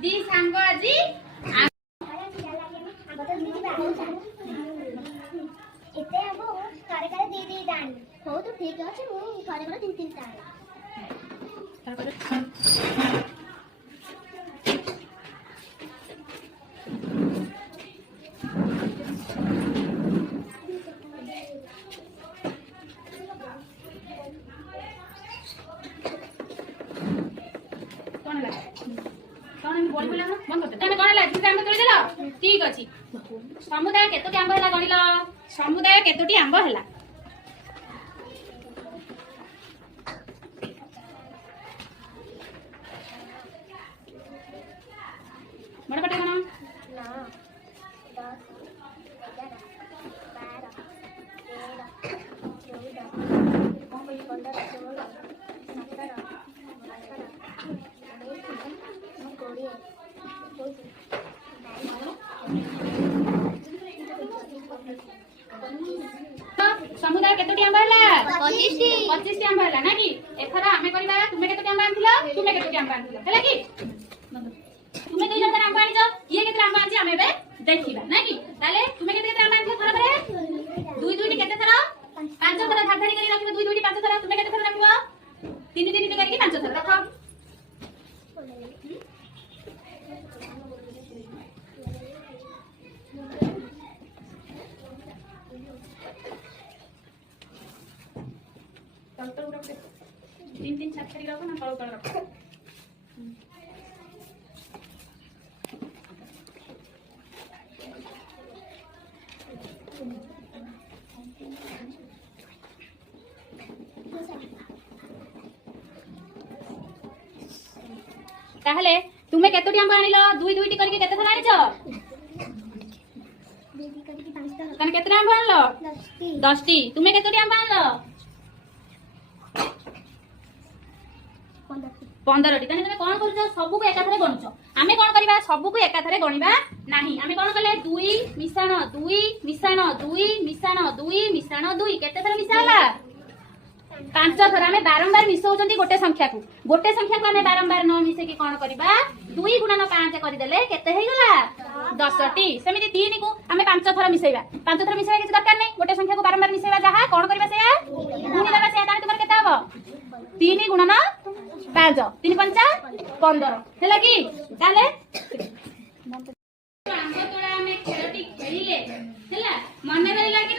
दी सांग आज एते अब करे करे दी दी दान हो तो ठीक अछि मु करे करे तीन तीन दान कौन लगा कौन बोल बोला बंद करते तने कौन लगा ठीक आंब तोड़ी देलो ठीक अछि समुदाय केतोटी आंब हला गणिलो समुदाय केतोटी आंब हला बड़ पटे कोन 9 10 11 12 13 14 15 समुदाय केतोटी आंब हला 25 टी 25 टी आंब हला ना कि एथरा हमें करिबा तुमे केतोटी आंब आनथिलो तुमे केतोटी आंब आनथिलो हला कि तुमे दुई जण आंब आनिजो किए केते आंब आनछि हमें बे देखिबा ना कि ताले तुमे केते आंब आनथिलो थरा बरे दुई दुईटी केते थरा पांच थरा धाधारी करी रखिबो दुई दुईटी पांच थरा तुमे केते थरा रखिबो तीन तीन टी करके पांच थरा रखो तीन तीन छाप छाड़ी रखो ना तल तल रखो ताहले तुमे केतोटी आंब आनिलो दुई दुईटी करके केते थरा आनिছো दीदी करके 5 टा तने केते आंब आनलो 10 टी 10 टी तुमे केतोटी आंब आनलो 15 टी तने तमे कोन करछो सबु को एकाथरे गणुछो आमे कोन करबा सबु को एकाथरे गणिबा नाही आमे कोन करले 2 मिश्रण 2 मिश्रण 2 मिश्रण 2 मिश्रण 2 केते थरा मिसाला पांच थर आमे बारंबार मिसौचंती गोटे संख्या को आमे बारंबार न मिसे की कोन करबा 2 गुणन 5 करि देले केते हे गला 10 टी सेमिति 3 को आमे पांच थर मिसेबा पांच थर मिसेबा किछ दरकार नै गोटे संख्या को बारंबार मिसेबा जहा कोन करबा सेया गुणी देबा सेया ताने तुमर केते हबो 3 गुणन 5 3 पंचा 15 हैला की ताले आंब तोड़ा आमे खेलटी खेलिले हैला मन रहला कि